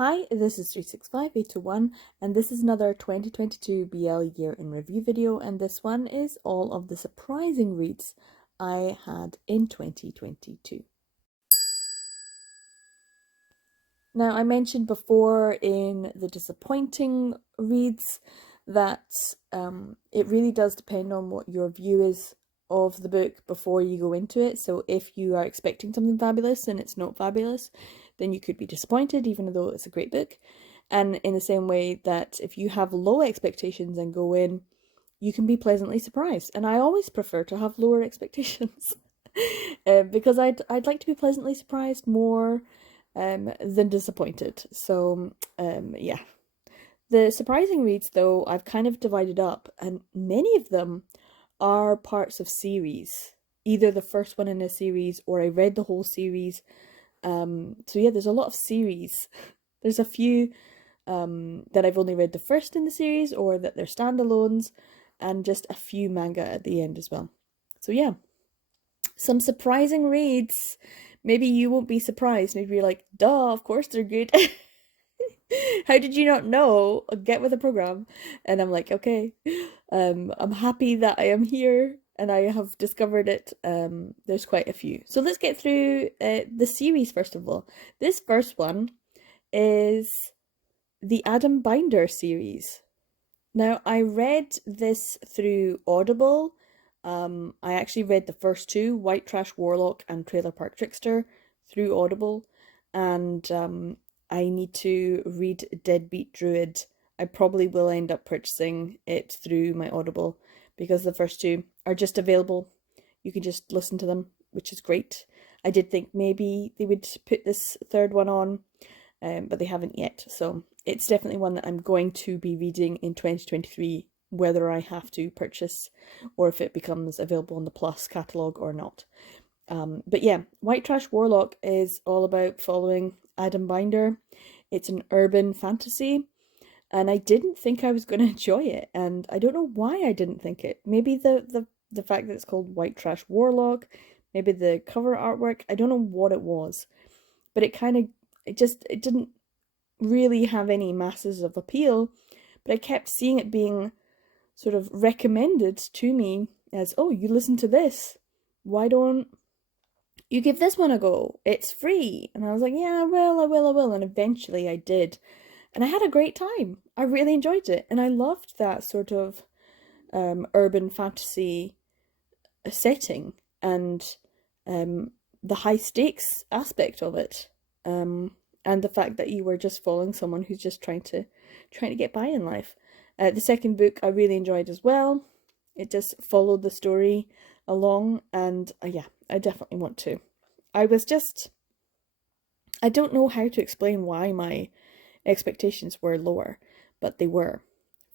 Hi, this is 365821 and this is another 2022 BL Year in Review video, and this one is all of the surprising reads I had in 2022. Now, I mentioned before in the disappointing reads that it really does depend on what your view is of the book before you go into it. So if you are expecting something fabulous and it's not fabulous, then you could be disappointed even though it's a great book. And in the same way that if you have low expectations and go in, you can be pleasantly surprised. And I always prefer to have lower expectations because I'd like to be pleasantly surprised more than disappointed. So yeah. The surprising reads, though, I've kind of divided up, and many of them are parts of series. Either the first one in a series or I read the whole series. So yeah, there's a lot of series. There's a few that I've only read the first in the series or that they're standalones, and just a few manga at the end as well. So yeah, some surprising reads. Maybe you won't be surprised. Maybe you're like, duh, of course they're good. How did you not know? Get with the program. And I'm like, okay. I'm happy that I am here and I have discovered it. There's quite a few. So let's get through the series first of all. This first one is the Adam Binder series. Now, I read this through Audible. I actually read the first two, White Trash Warlock and Trailer Park Trickster, through Audible. And I need to read Deadbeat Druid. I probably will end up purchasing it through my Audible because the first two are just available. You can just listen to them, which is great. I did think maybe they would put this third one on, but they haven't yet. So it's definitely one that I'm going to be reading in 2023, whether I have to purchase or if it becomes available on the Plus catalogue or not. But yeah, White Trash Warlock is all about following Adam Binder. It's an urban fantasy, and I didn't think I was going to enjoy it, and I don't know why I didn't think it. Maybe the fact that it's called White Trash Warlock, maybe the cover artwork, I don't know what it was, but it didn't really have any masses of appeal, but I kept seeing it being sort of recommended to me as, oh, you listen to this, why don't you give this one a go? It's free. And I was like, yeah, I will. And eventually I did. And I had a great time. I really enjoyed it. And I loved that sort of urban fantasy setting and the high stakes aspect of it. And the fact that you were just following someone who's just trying to get by in life. The second book I really enjoyed as well. It just followed the story along, and yeah, I definitely want to. I don't know how to explain why my expectations were lower, but they were,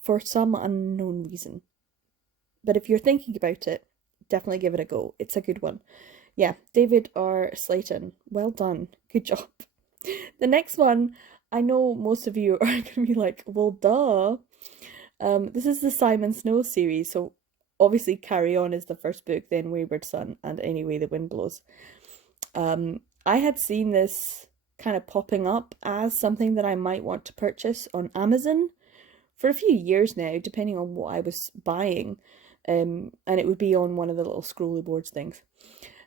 for some unknown reason. But if you're thinking about it, definitely give it a go. It's a good one. Yeah, David R. Slayton, well done. Good job. The next one, I know most of you are going to be like, well, duh. This is the Simon Snow series, so obviously Carry On is the first book, then Wayward Son, and Anyway the Wind Blows. I had seen this kind of popping up as something that I might want to purchase on Amazon for a few years now, depending on what I was buying, and it would be on one of the little scrolly boards things.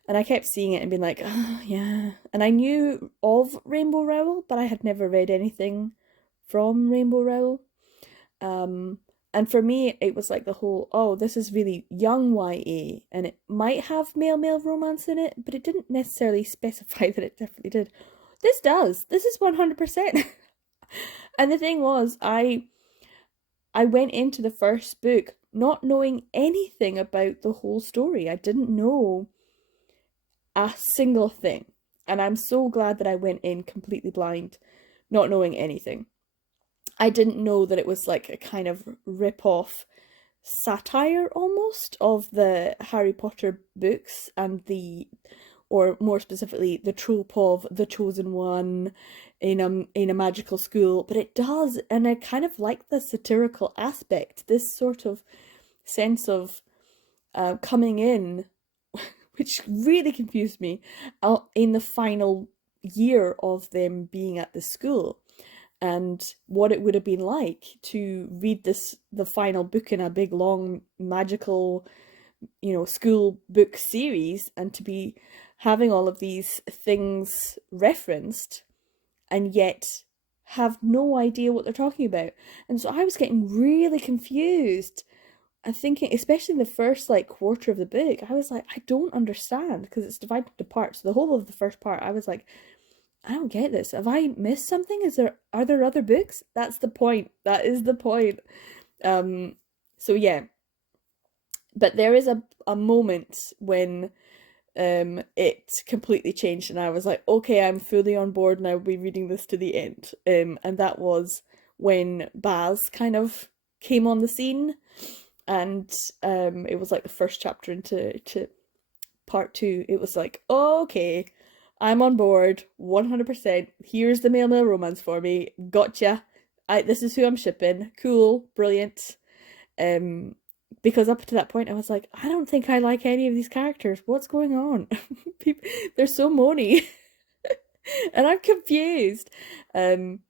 And I kept seeing it and being like, oh, yeah. And I knew of Rainbow Rowell, but I had never read anything from Rainbow Rowell. And for me, it was like the whole, oh, this is really young YA, and it might have male romance in it, but it didn't necessarily specify that it definitely did. This does. This is 100%. And the thing was, I went into the first book not knowing anything about the whole story. I didn't know a single thing. And I'm so glad that I went in completely blind, not knowing anything. I didn't know that it was like a kind of rip-off satire almost of the Harry Potter books and or more specifically, the trope of the chosen one in a magical school. But it does, and I kind of like the satirical aspect, this sort of sense of coming in, which really confused me, in the final year of them being at the school. and what it would have been like to read the final book in a big long magical, school book series, and to be having all of these things referenced and yet have no idea what they're talking about. And so I was getting really confused. I thinking, especially in the first like quarter of the book, I was like, I don't understand, because it's divided into parts. So the whole of the first part, I was like, I don't get this. Have I missed something? Are there other books? That's the point. That is the point. So yeah. But there is a moment when it completely changed, and I was like, okay, I'm fully on board and I will be reading this to the end. And that was when Baz kind of came on the scene, and it was like the first chapter into part two. It was like, oh, okay, I'm on board 100%. Here's the male romance for me. Gotcha. This is who I'm shipping. Cool, brilliant. Because up to that point I was like, I don't think I like any of these characters. What's going on? They're so moany. And I'm confused. And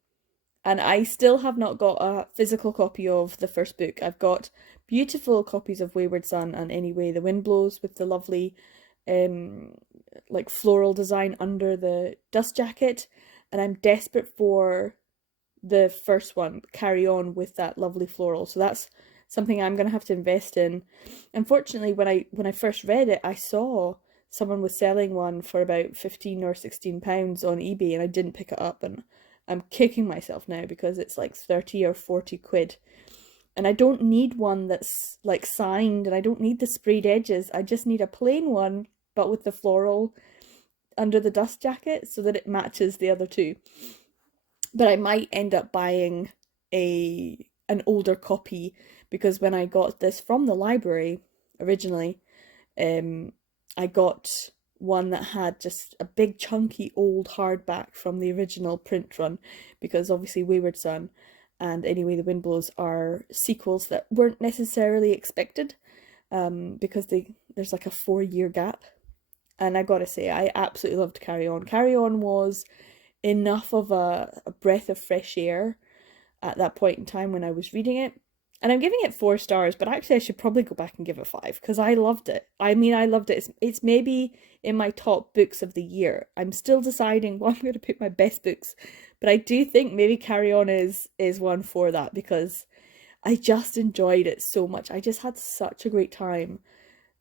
I still have not got a physical copy of the first book. I've got beautiful copies of Wayward Son and Any Way the Wind Blows, with the lovely like floral design under the dust jacket, and I'm desperate for the first one, Carry On, with that lovely floral. So that's something I'm gonna have to invest in. Unfortunately, when I first read it, I saw someone was selling one for about £15 or £16 on eBay, and I didn't pick it up, and I'm kicking myself now because it's like 30 or 40 quid. And I don't need one that's like signed, and I don't need the sprayed edges. I just need a plain one, but with the floral under the dust jacket so that it matches the other two. But I might end up buying an older copy, because when I got this from the library originally, I got one that had just a big chunky old hardback from the original print run, because obviously Wayward Son and Any Way the Wind Blows are sequels that weren't necessarily expected, because there's like a 4-year gap. And I gotta say, I absolutely loved Carry On. Carry On was enough of a breath of fresh air at that point in time when I was reading it. And I'm giving it 4 stars, but actually I should probably go back and give it 5, because I loved it. I mean, I loved it. It's maybe in my top books of the year. I'm still deciding what I'm going to put my best books, but I do think maybe Carry On is one for that, because I just enjoyed it so much. I just had such a great time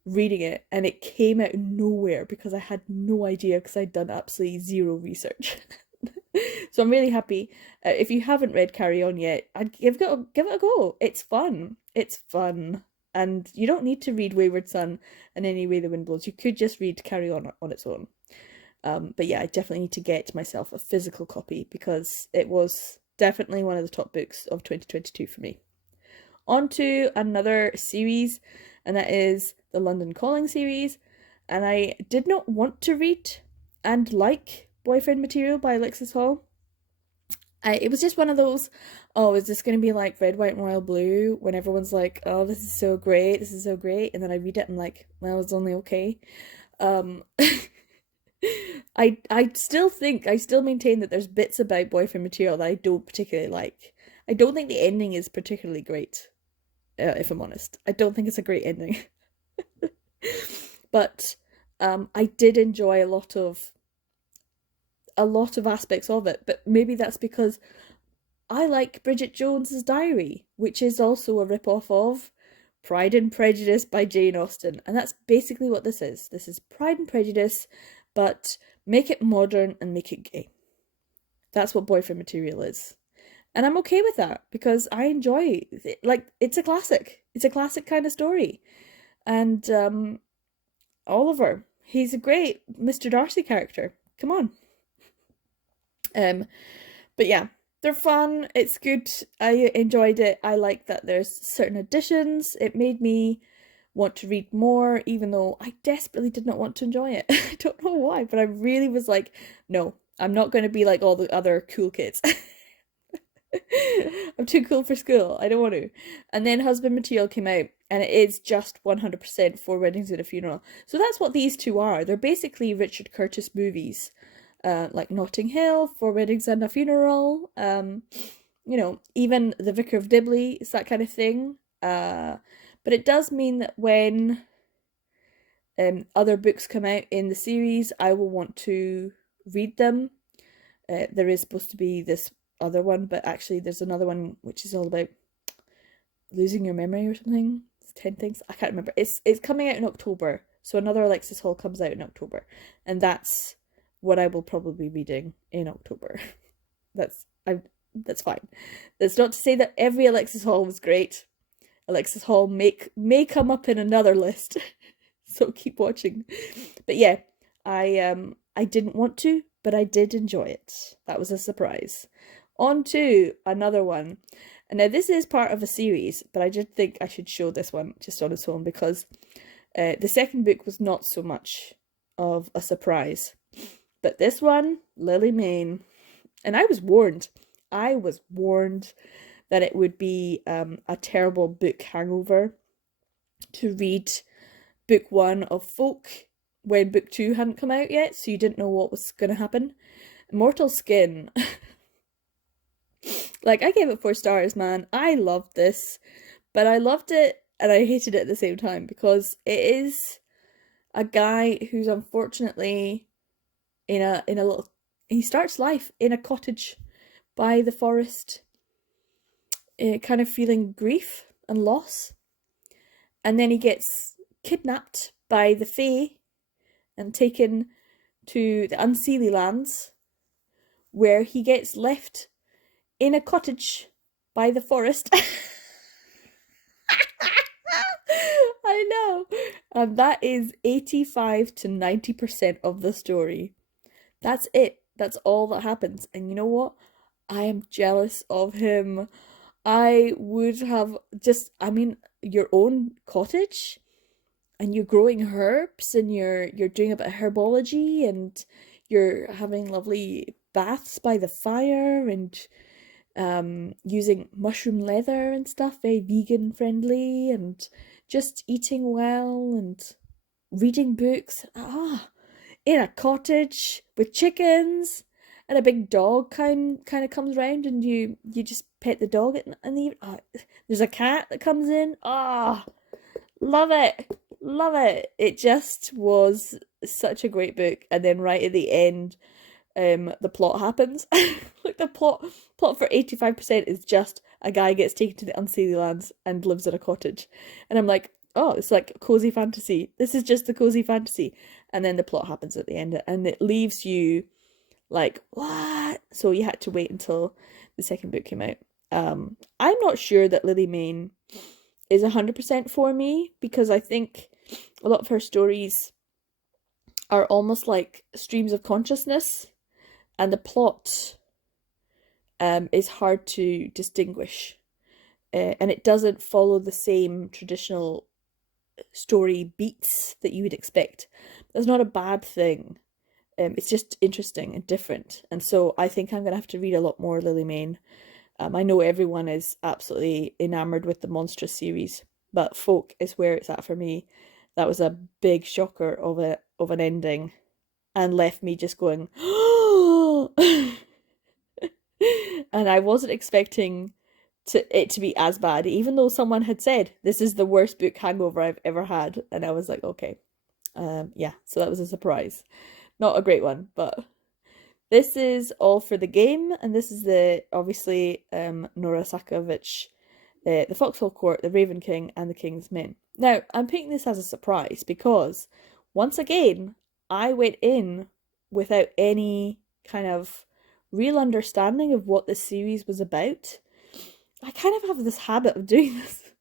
reading it, and it came out of nowhere because I had no idea, because I'd done absolutely zero research. So I'm really happy. If you haven't read Carry On yet, I'd give it a go. It's fun. It's fun. And you don't need to read Wayward Son and Any Way the Wind Blows. You could just read Carry On its own. But yeah, I definitely need to get myself a physical copy, because it was definitely one of the top books of 2022 for me. On to another series, and that is the London Calling series. And I did not want to read and like Boyfriend Material by Alexis Hall. It was just one of those, oh, is this going to be like Red, White and Royal Blue, when everyone's like, oh, this is so great, this is so great, and then I read it and like, well, it's only okay. I still maintain that there's bits about Boyfriend Material that I don't particularly like. I don't think the ending is particularly great, if I'm honest. I don't think it's a great ending. But I did enjoy a lot of aspects of it, but maybe that's because I like Bridget Jones's Diary, which is also a rip-off of Pride and Prejudice by Jane Austen, and that's basically what this is. This is Pride and Prejudice, but make it modern and make it gay. That's what Boyfriend Material is. And I'm okay with that, because I enjoy it. Like, it's a classic. It's a classic kind of story. And Oliver, he's a great Mr. Darcy character. Come on. But yeah, they're fun. It's good. I enjoyed it. I like that there's certain additions. It made me want to read more, even though I desperately did not want to enjoy it. I don't know why, but I really was like, no, I'm not going to be like all the other cool kids. I'm too cool for school. I don't want to. And then Husband Material came out, and it is just 100% 4 Weddings and a Funeral. So that's what these two are. They're basically Richard Curtis movies. like Notting Hill, Four Weddings and a Funeral, you know, even The Vicar of Dibley, it's that kind of thing. But it does mean that when other books come out in the series, I will want to read them. There is supposed to be this other one, but actually there's another one which is all about losing your memory or something. It's 10 things. I can't remember. It's coming out in October. So another Alexis Hall comes out in October. And that's what I will probably be reading in October. That's fine. That's not to say that every Alexis Hall was great. Alexis Hall may come up in another list. So keep watching. But yeah, I didn't want to, but I did enjoy it. That was a surprise. On to another one. And now this is part of a series, but I did think I should show this one just on its own because the second book was not so much of a surprise. But this one, Lily Mayne, and I was warned. I was warned that it would be a terrible book hangover to read book one of Folk when book two hadn't come out yet, so you didn't know what was going to happen. Immortal Skin. Like, I gave it 4 stars, man. I loved this, but I loved it and I hated it at the same time because it is a guy who's unfortunately in a little, he starts life in a cottage by the forest, kind of feeling grief and loss, and then he gets kidnapped by the Fae and taken to the Unseelie Lands, where he gets left in a cottage by the forest. I know. And that is 85 to 90% of the story. That's it. That's all that happens. And you know what? I am jealous of him. I would have just, I mean, your own cottage and you're growing herbs and you're doing a bit of herbology and you're having lovely baths by the fire and using mushroom leather and stuff, very vegan friendly, and just eating well and reading books. In a cottage with chickens and a big dog kind of comes around and you just pet the dog and there's a cat that comes in. Love it. Love it. It just was such a great book. And then right at the end, the plot happens. Like the plot for 85% is just a guy gets taken to the Unseelie Lands and lives in a cottage. And I'm like, oh, it's like cozy fantasy. This is just the cozy fantasy. And then the plot happens at the end and it leaves you like, what? So you had to wait until the second book came out. I'm not sure that Lily Mayne is 100% for me because I think a lot of her stories are almost like streams of consciousness and the plot is hard to distinguish, and it doesn't follow the same traditional story beats that you would expect. That's not a bad thing. It's just interesting and different, and so I think I'm gonna have to read a lot more Lily Mayne. I know everyone is absolutely enamored with the Monstrous series, but Folk is where it's at for me. That was a big shocker of an ending, and left me just going, and I wasn't expecting it to be as bad, even though someone had said this is the worst book hangover I've ever had, and I was like, okay, yeah. So that was a surprise, not a great one, but this is all for the game, and this is the obviously Nora Sakovic, the Foxhole Court, the Raven King, and the King's Men. Now I'm picking this as a surprise because once again I went in without any kind of real understanding of what this series was about. I kind of have this habit of doing this.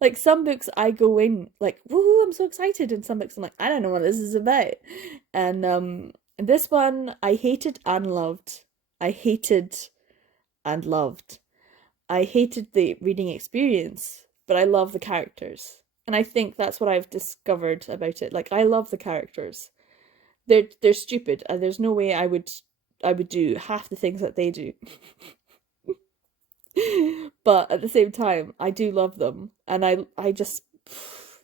Like some books I go in like, woohoo, I'm so excited, and some books I'm like, I don't know what this is about. And this one I hated and loved. I hated and loved. I hated the reading experience, but I love the characters. And I think that's what I've discovered about it. Like, I love the characters. They're stupid, and there's no way I would do half the things that they do. But at the same time, I do love them, and I just,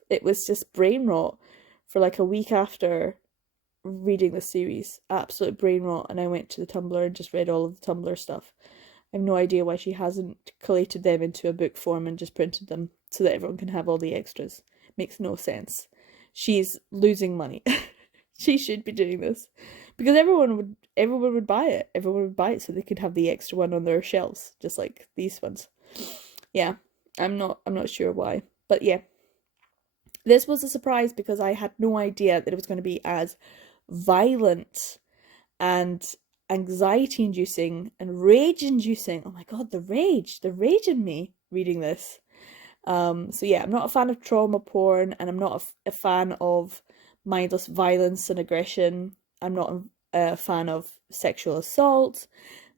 it was just brain rot for like a week after reading this series. Absolute brain rot. And I went to the Tumblr and just read all of the Tumblr stuff. I have no idea why she hasn't collated them into a book form and just printed them so that everyone can have all the extras. Makes no sense. She's losing money. She should be doing this. Because everyone would buy it. Everyone would buy it so they could have the extra one on their shelves, just like these ones. Yeah. I'm not sure why. But yeah. This was a surprise because I had no idea that it was going to be as violent and anxiety inducing and rage inducing. Oh my god, the rage in me reading this. So yeah, I'm not a fan of trauma porn, and I'm not a fan of mindless violence and aggression. I'm not a fan of sexual assault.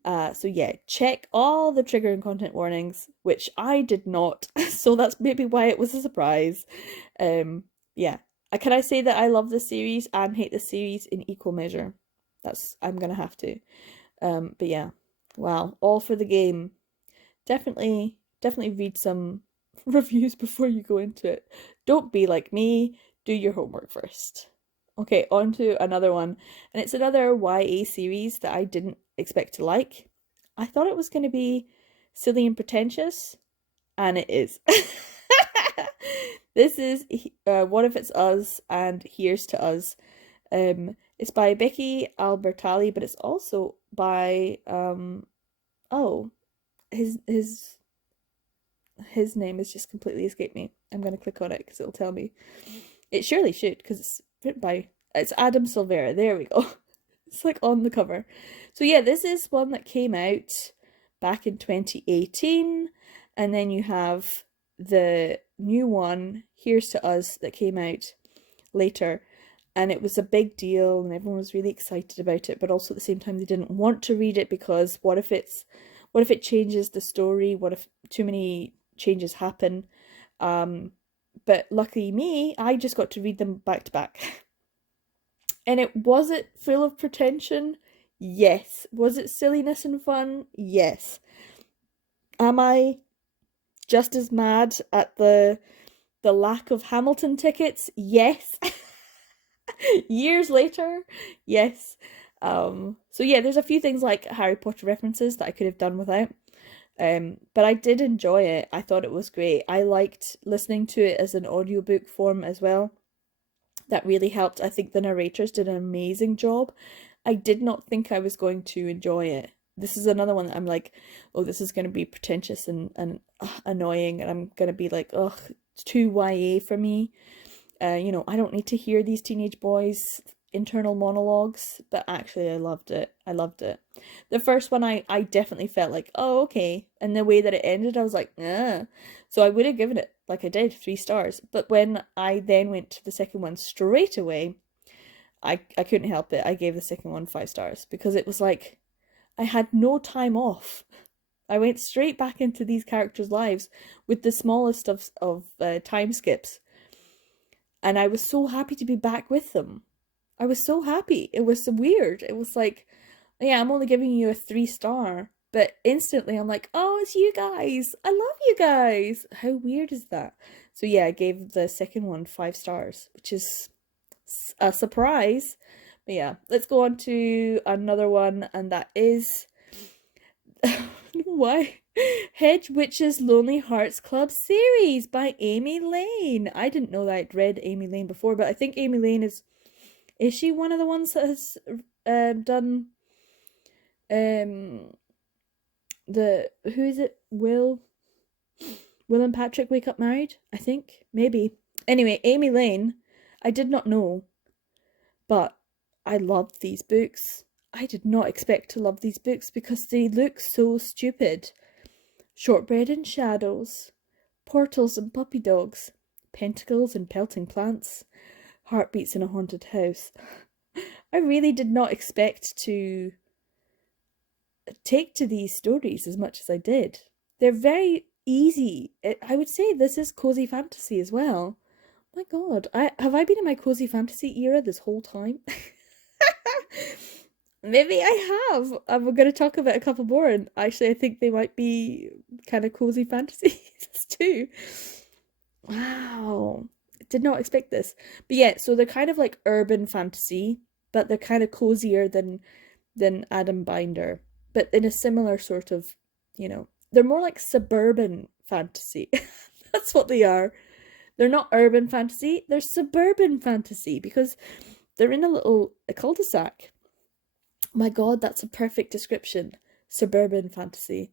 So yeah, check all the trigger and content warnings, which I did not. So that's maybe why it was a surprise. Yeah. Can I say that I love this series and hate this series in equal measure? I'm gonna have to. But yeah. Wow. All for the game. Definitely read some reviews before you go into it. Don't be like me. Do your homework first. Okay, on to another one. And it's another YA series that I didn't expect to like. I thought it was going to be silly and pretentious, and it is. This is What If It's Us and Here's to Us. It's by Becky Albertalli, but it's also by oh, his name has just completely escaped me. I'm gonna click on it because it'll tell me. It surely should, because it's written by, it's Adam Silvera. There we go. It's like on the cover. So yeah, this is one that came out back in 2018, and then you have the new one, Here's to Us, that came out later, and it was a big deal and everyone was really excited about it, but also at the same time they didn't want to read it because what if it changes the story? What if too many changes happen? But luckily me, I just got to read them back to back. And was it full of pretension? Yes. Was it silliness and fun? Yes. Am I just as mad at the lack of Hamilton tickets? Yes. Years later? Yes. So yeah, there's a few things like Harry Potter references that I could have done without. But I did enjoy it. I thought it was great. I liked listening to it as an audiobook form as well. That really helped. I think the narrators did an amazing job. I did not think I was going to enjoy it. This is another one that I'm like, oh, this is going to be pretentious and annoying, and I'm going to be like, ugh, it's too YA for me. I don't need to hear these teenage boys' internal monologues, but actually I loved it. I loved it. The first one I definitely felt like, oh, okay. And the way that it ended, I was like, so I would have given it, like I did, 3 stars. But when I then went to the second one straight away, I couldn't help it. I gave the second one 5 stars because it was like I had no time off. I went straight back into these characters' lives with the smallest of time skips. And I was so happy to be back with them. I was so happy. It was so weird. It was like, yeah, I'm only giving you a 3 star. But instantly I'm like, oh, it's you guys. I love you guys. How weird is that? So yeah, I gave the second one 5 stars, which is a surprise. But yeah, let's go on to another one, and that is why Hedge Witch's Lonely Hearts Club series by Amy Lane. I didn't know that I'd read Amy Lane before, but I think Amy Lane is she one of the ones that has done who is it? Will and Patrick Wake Up Married? I think. Maybe. Anyway, Amy Lane, I did not know, but I loved these books. I did not expect to love these books because they look so stupid. Shortbread and shadows, portals and puppy dogs, pentacles and pelting plants, heartbeats in a haunted house. I really did not expect to take to these stories as much as I did. They're very easy. I would say this is cozy fantasy as well. My god, have I been in my cozy fantasy era this whole time? Maybe I have. I'm going to talk about a couple more, and actually I think they might be kind of cozy fantasies too. Wow. Did not expect this. But yeah, so they're kind of like urban fantasy, but they're kind of cozier than Adam Binder, but in a similar sort of, they're more like suburban fantasy. That's what they are. They're not urban fantasy, they're suburban fantasy because they're in a cul-de-sac. My God, that's a perfect description. Suburban fantasy.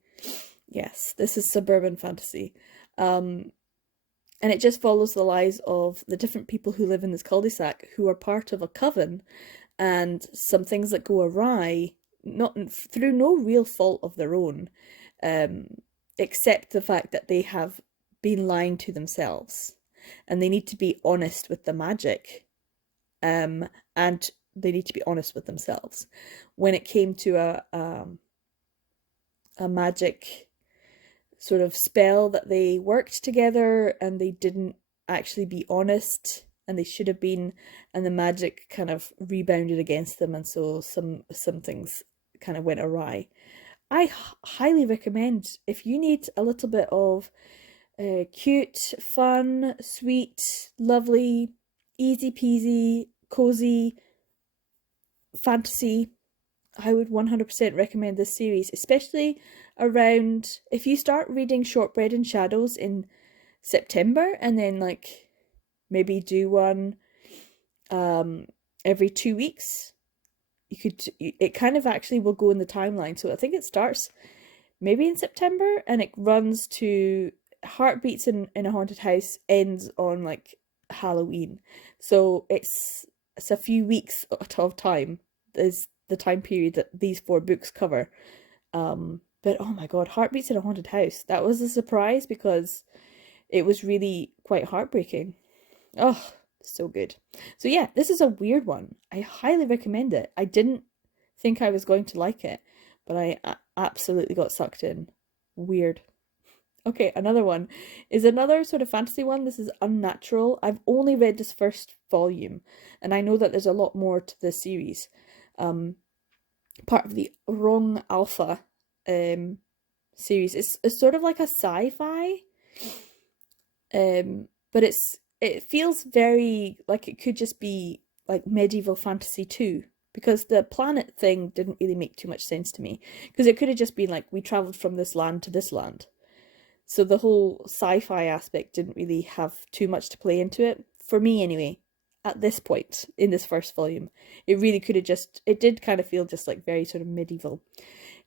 Yes, this is suburban fantasy. And it just follows the lives of the different people who live in this cul-de-sac who are part of a coven, and some things that go awry, not through no real fault of their own, except the fact that they have been lying to themselves, and they need to be honest with the magic, and they need to be honest with themselves. When it came to a magic sort of spell that they worked together and they didn't actually be honest, and they should have been, and the magic kind of rebounded against them, and so some things kind of went awry. I highly recommend, if you need a little bit of cute, fun, sweet, lovely, easy peasy, cozy fantasy, I would 100% recommend this series, especially around, if you start reading Shortbread and Shadows in September, and then like maybe do one every 2 weeks, it kind of actually will go in the timeline. So I think it starts maybe in September and it runs to Heartbeats in a Haunted House, ends on like Halloween. So it's a few weeks of time is the time period that these 4 books cover. But oh my God, Heartbeats in a Haunted House, that was a surprise because it was really quite heartbreaking. Oh, so good. So yeah, this is a weird one. I highly recommend it. I didn't think I was going to like it, but I absolutely got sucked in. Weird. Okay, another one is another sort of fantasy one. This is Unnatural. I've only read this first volume, and I know that there's a lot more to this series. Part of the Wrong Alpha series. It's sort of like a sci-fi, but it feels very like it could just be like medieval fantasy too, because the planet thing didn't really make too much sense to me, because it could have just been like we traveled from this land to this land. So the whole sci-fi aspect didn't really have too much to play into it, for me anyway, at this point in this first volume. It really could have it did kind of feel just like very sort of medieval.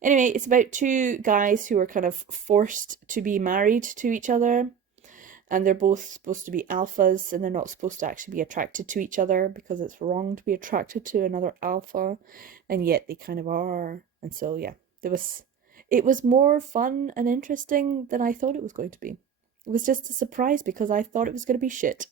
Anyway, it's about 2 guys who are kind of forced to be married to each other, and they're both supposed to be alphas, and they're not supposed to actually be attracted to each other because it's wrong to be attracted to another alpha, and yet they kind of are. And so yeah, it was more fun and interesting than I thought it was going to be. It was just a surprise because I thought it was going to be shit.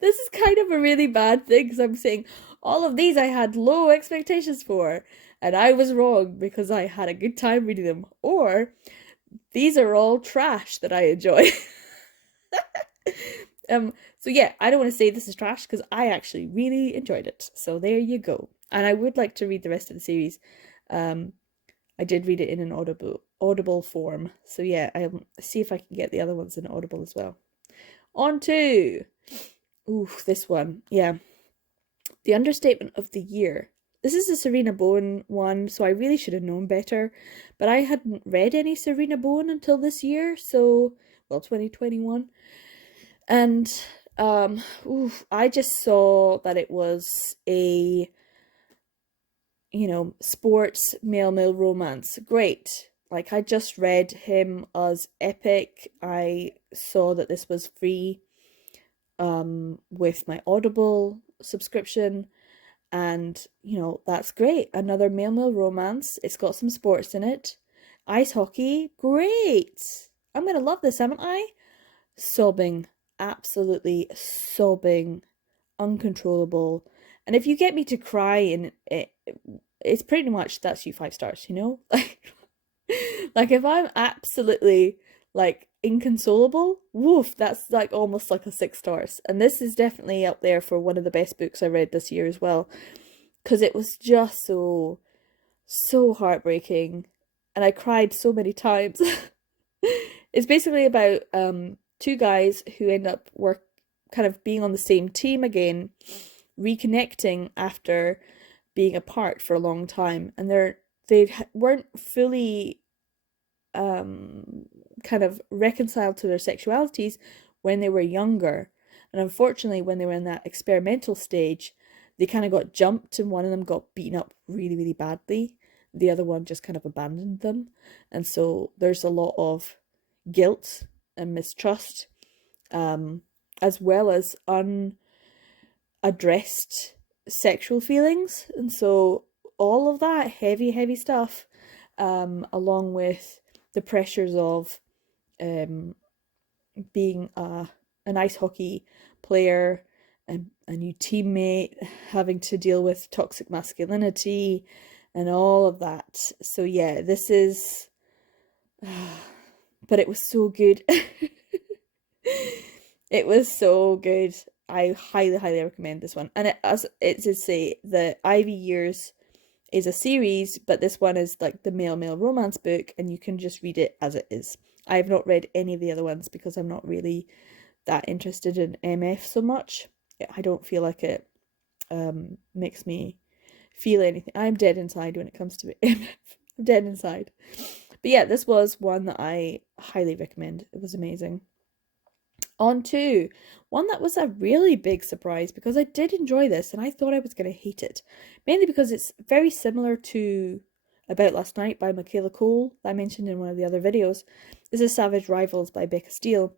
This is kind of a really bad thing, because I'm saying all of these I had low expectations for, and I was wrong because I had a good time reading them. Or these are all trash that I enjoy. So yeah, I don't want to say this is trash because I actually really enjoyed it. So there you go. And I would like to read the rest of the series. I did read it in an audible form. So yeah, I'll see if I can get the other ones in Audible as well. On to, this one. Yeah. The Understatement of the Year. This is a Serena Born one, so I really should have known better. But I hadn't read any Serena Born until this year, so, 2021. And, I just saw that it was a, sports male romance. Great. Like, I just read him as epic. I saw that this was free with my Audible subscription, and that's great. Another male romance. It's got some sports in it. Ice hockey, great. I'm gonna love this, haven't I? Sobbing, absolutely sobbing, uncontrollable. And if you get me to cry in it, it's pretty much, that's you 5 stars, like if I'm absolutely like inconsolable, woof, that's like almost like a 6 stars. And this is definitely up there for one of the best books I read this year as well, because it was just so heartbreaking, and I cried so many times. It's basically about 2 guys who end up kind of being on the same team again, reconnecting after being apart for a long time, and they weren't fully kind of reconciled to their sexualities when they were younger. And unfortunately, when they were in that experimental stage, they kind of got jumped, and one of them got beaten up really, really badly. The other one just kind of abandoned them. And so there's a lot of guilt and mistrust, as well as unaddressed sexual feelings. And so all of that heavy, heavy stuff, along with the pressures of being an ice hockey player, a new teammate, having to deal with toxic masculinity, and all of that. So yeah, this is, but it was so good. It was so good. I highly, highly recommend this one. And as it did say, the Ivy Years is a series, but this one is like the male romance book, and you can just read it as it is. I have not read any of the other ones because I'm not really that interested in MF so much. I don't feel like it makes me feel anything. I'm dead inside when it comes to MF. I'm dead inside. But yeah, this was one that I highly recommend. It was amazing. On to one that was a really big surprise, because I did enjoy this and I thought I was going to hate it. Mainly because it's very similar to About Last Night by Michaela Cole, that I mentioned in one of the other videos. This is Savage Rivals by Becca Steele.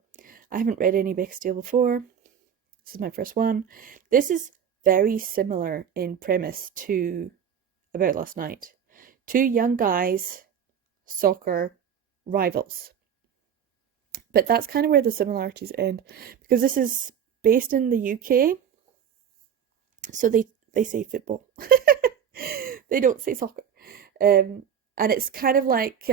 I haven't read any Becca Steele before. This is my first one. This is very similar in premise to About Last Night. Two young guys, soccer rivals. But that's kind of where the similarities end, because this is based in the UK, so they say football. They don't say soccer. And it's kind of like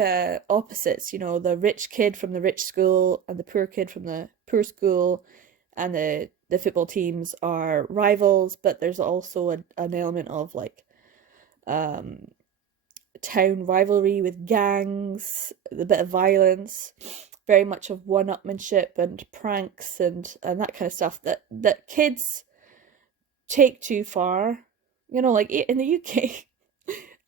opposites, you know, the rich kid from the rich school and the poor kid from the poor school, and the football teams are rivals, but there's also an element of like town rivalry with gangs, a bit of violence, very much of one-upmanship and pranks and that kind of stuff that kids take too far. You know, like in the UK,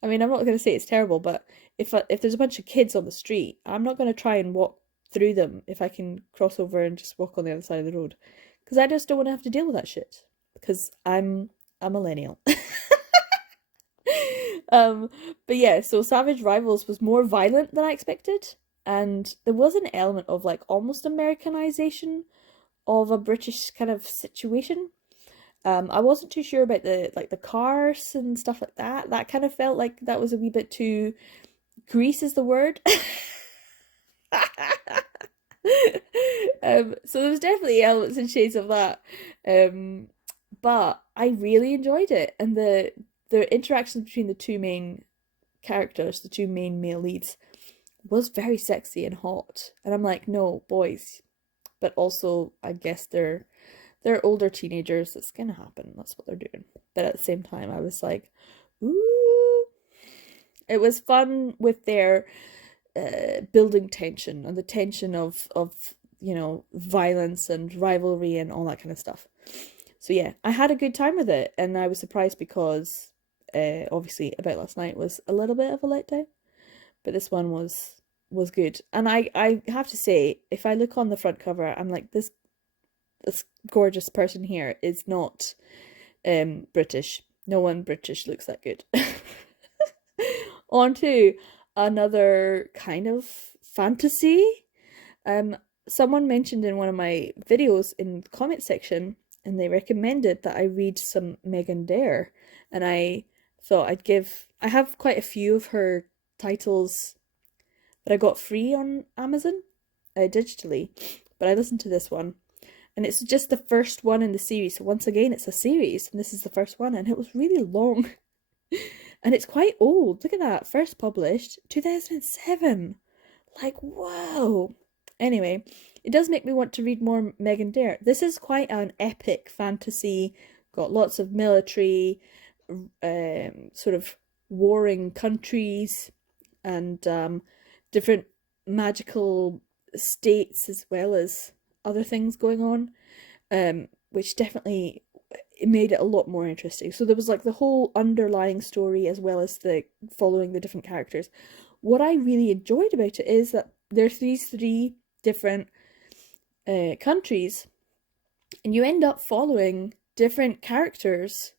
I mean, I'm not going to say it's terrible, but if there's a bunch of kids on the street, I'm not going to try and walk through them if I can cross over and just walk on the other side of the road, because I just don't want to have to deal with that shit, because I'm a millennial. But yeah, so Savage Rivals was more violent than I expected, and there was an element of like almost Americanization of a British kind of situation. I wasn't too sure about the cars and stuff like that. That kind of felt like that was a wee bit too. Grease is the word. So there was definitely elements and shades of that. But I really enjoyed it, and the interactions between the two main characters, the two main male leads, was very sexy and hot. And I'm like, no, boys. But also, I guess they're older teenagers. It's gonna happen. That's what they're doing. But at the same time, I was like, ooh. It was fun with their building tension, and the tension of you know, violence and rivalry and all that kind of stuff. So yeah, I had a good time with it, and I was surprised because obviously About Last Night was a little bit of a letdown, but this one was good. And I have to say, if I look on the front cover, I'm like, this gorgeous person here is not British. No one British looks that good. On to another kind of fantasy. Someone mentioned in one of my videos in the comment section, and they recommended that I read some Megan Dare, and I thought I have quite a few of her titles that I got free on Amazon, digitally, but I listened to this one, and it's just the first one in the series. So once again, it's a series, and this is the first one, and it was really long. And it's quite old. Look at that. First published 2007. Like, wow. Anyway, it does make me want to read more Megan Dare. This is quite an epic fantasy. Got lots of military, sort of warring countries, and different magical states, as well as other things going on, which definitely it made it a lot more interesting. So there was like the whole underlying story as well as the following the different characters. What I really enjoyed about it is that there's these three different countries, and you end up following different characters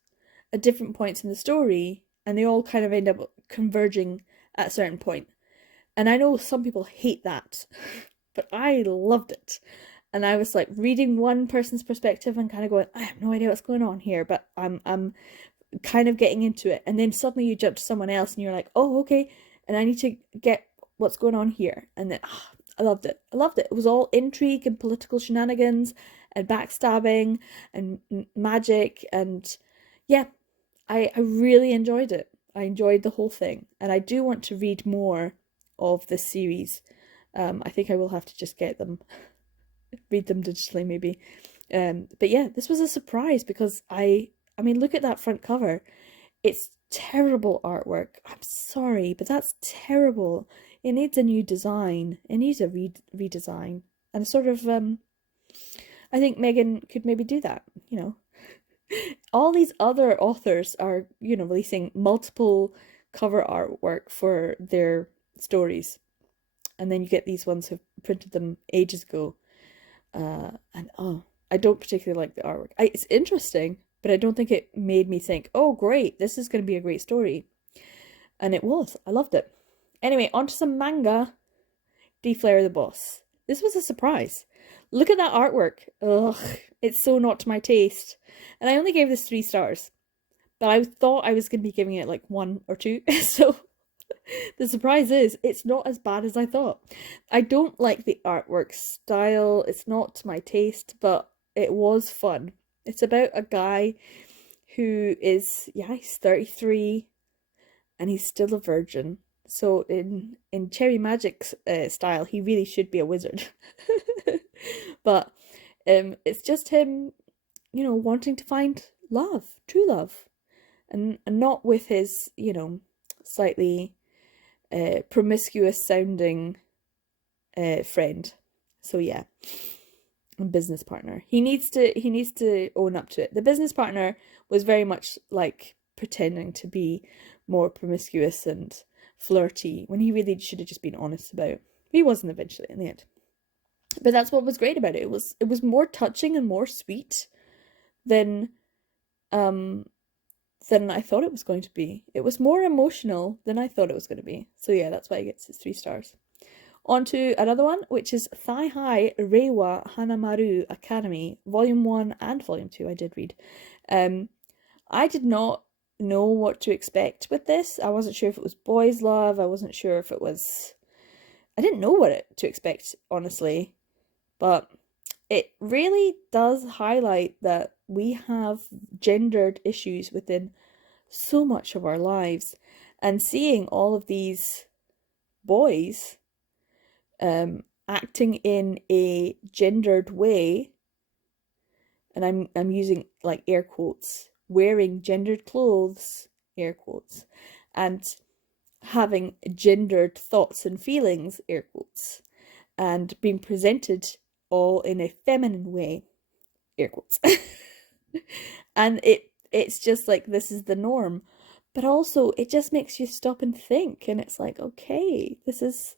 at different points in the story, and they all kind of end up converging at a certain point. And I know some people hate that, but I loved it. And I was like reading one person's perspective and kind of going, I have no idea what's going on here, but I'm kind of getting into it. And then suddenly you jump to someone else and you're like, oh, okay, and I need to get what's going on here. And then I loved it. I loved it. It was all intrigue and political shenanigans and backstabbing and magic. And yeah, I really enjoyed it. I enjoyed the whole thing. And I do want to read more of this series. I think I will have to just get them, read them digitally maybe. But yeah, this was a surprise because I mean, look at that front cover. It's terrible artwork. I'm sorry, but that's terrible. It needs a new design. It needs a redesign. And sort of, I think Megan could maybe do that, you know. All these other authors are, you know, releasing multiple cover artwork for their stories. And then you get these ones who've printed them ages ago. And oh, I don't particularly like the artwork. It's interesting, but I don't think it made me think, oh, great, this is going to be a great story. And it was. I loved it. Anyway, on to some manga. Deflare the Boss. This was a surprise. Look at that artwork. Ugh, it's so not to my taste. And I only gave this 3 stars. But I thought I was going to be giving it like 1 or 2. So the surprise is it's not as bad as I thought. I don't like the artwork style. It's not to my taste, but it was fun. It's about a guy who is, yeah, he's 33 and he's still a virgin. So in Cherry Magic's style, he really should be a wizard. But it's just him, you know, wanting to find love, true love. And not with his, you know, slightly promiscuous sounding friend. So yeah. And business partner. He needs to own up to it. The business partner was very much like pretending to be more promiscuous and flirty when he really should have just been honest about it. He wasn't eventually in the end. But that's what was great about it. It was more touching and more sweet than I thought it was going to be. It was more emotional than I thought it was going to be. So yeah, that's why it gets its 3 stars. On to another one, which is Thigh High Reiwa Hanamaru Academy, Volume 1 and Volume 2 I did read. I did not know what to expect with this. I wasn't sure if it was boys' love. I wasn't sure if it was... I didn't know what to expect, honestly. But it really does highlight that we have gendered issues within so much of our lives. And seeing all of these boys acting in a gendered way, and I'm using like air quotes, wearing gendered clothes, air quotes, and having gendered thoughts and feelings, air quotes, and being presented all in a feminine way, air quotes. And it's just like, this is the norm. But also it just makes you stop and think, and it's like, okay, this is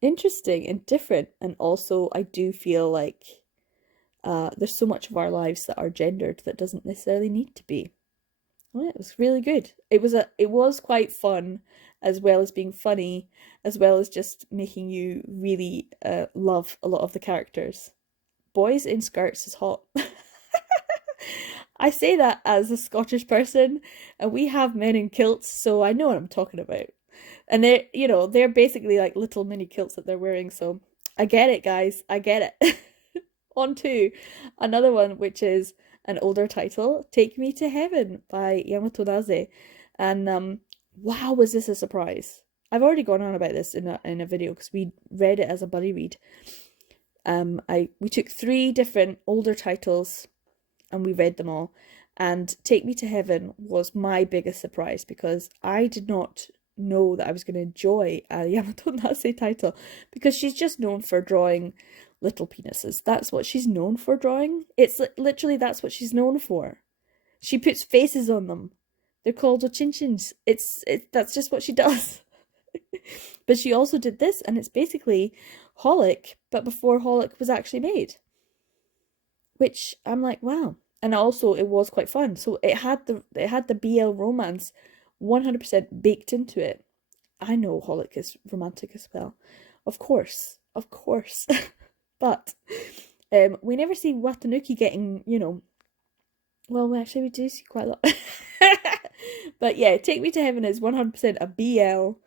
interesting and different. And also I do feel like there's so much of our lives that are gendered that doesn't necessarily need to be. Well, it was really good. It was quite fun, as well as being funny, as well as just making you really love a lot of the characters. Boys in skirts is hot. I say that as a Scottish person, and we have men in kilts, so I know what I'm talking about. And they're, you know, they're basically like little mini kilts that they're wearing, so I get it, guys. I get it. On to another one, which is an older title, Take Me to Heaven by Yamato Naze. And wow, was this a surprise. I've already gone on about this in a video because we read it as a buddy read. We took 3 different older titles and we read them all. And Take Me to Heaven was my biggest surprise because I did not know that I was going to enjoy a Yamato Naze title, because she's just known for drawing little penises. That's what she's known for drawing. It's literally, that's what she's known for. She puts faces on them. They're called ochinchins. That's just what she does. But she also did this, and it's basically Holic, but before Holic was actually made. Which I'm like, wow. And also it was quite fun. So it had the BL romance 100% baked into it. I know Holic is romantic as well. Of course. Of course. But we never see Watanuki getting, well, actually we do see quite a lot. But yeah, Take Me to Heaven is 100% a BL.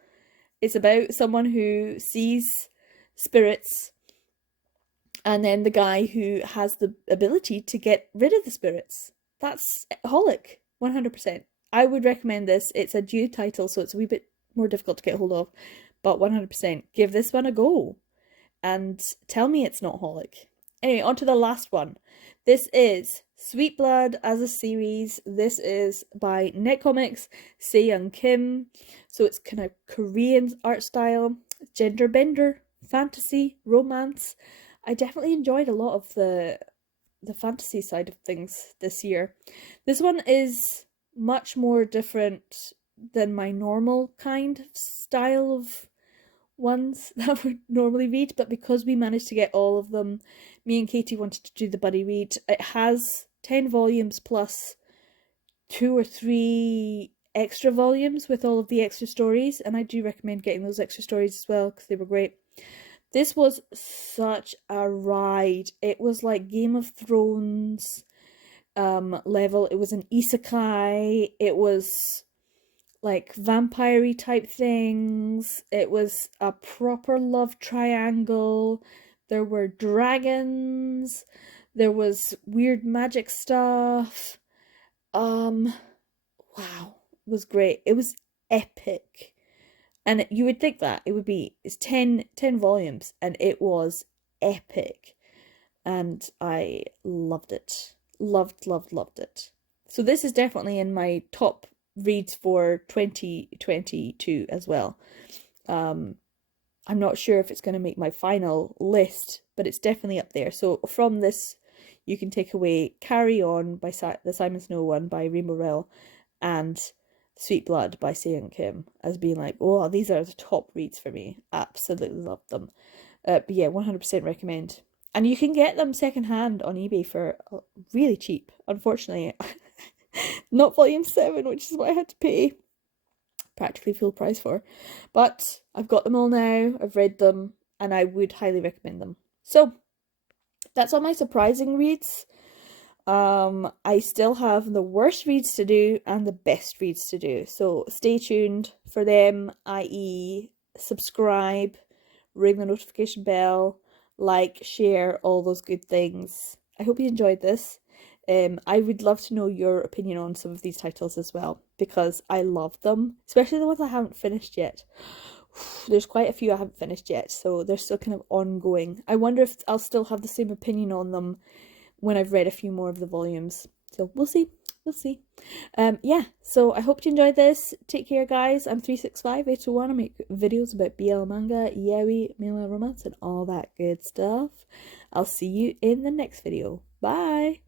It's about someone who sees spirits, and then the guy who has the ability to get rid of the spirits. That's Holic, 100%. I would recommend this. It's a due title, so it's a wee bit more difficult to get hold of, but 100%. Give this one a go, and tell me it's not Holic. Anyway, on to the last one. This is Sweet Blood as a series. This is by Netcomics, Se-young Kim. So it's kind of Korean art style, gender bender, fantasy, romance. I definitely enjoyed a lot of the fantasy side of things this year. This one is much more different than my normal kind of style of ones that I would normally read, but because we managed to get all of them, me and Katie wanted to do the buddy read. It has 10 volumes plus 2 or 3 extra volumes with all of the extra stories, and I do recommend getting those extra stories as well because they were great. This was such a ride. It was like Game of Thrones level. It was an isekai. It was like vampire-y type things. It was a proper love triangle. There were dragons. There was weird magic stuff. Wow. It was great. It was epic. And you would think that it's 10 volumes, and it was epic. And I loved it. Loved it. So this is definitely in my top reads for 2022 as well. I'm not sure if it's going to make my final list, but it's definitely up there. So from this, you can take away Carry On by the Simon Snow one by Rainbow Rell, and Sweet Blood by Se-young Kim as being like, oh, these are the top reads for me. Absolutely loved them. But yeah, 100% recommend. And you can get them secondhand on eBay for really cheap. Unfortunately, not volume 7, which is what I had to pay practically full price for. But I've got them all now. I've read them, and I would highly recommend them. So that's all my surprising reads. I still have the worst reads to do and the best reads to do. So stay tuned for them, i.e. subscribe, ring the notification bell, like, share, all those good things. I hope you enjoyed this. I would love to know your opinion on some of these titles as well, because I love them, especially the ones I haven't finished yet. There's quite a few I haven't finished yet, so they're still kind of ongoing. I wonder if I'll still have the same opinion on them when I've read a few more of the volumes. So we'll see. Yeah, so I hope you enjoyed this. Take care, guys. I'm 365-801. I make videos about BL manga, yaoi, male romance, and all that good stuff. I'll see you in the next video. Bye!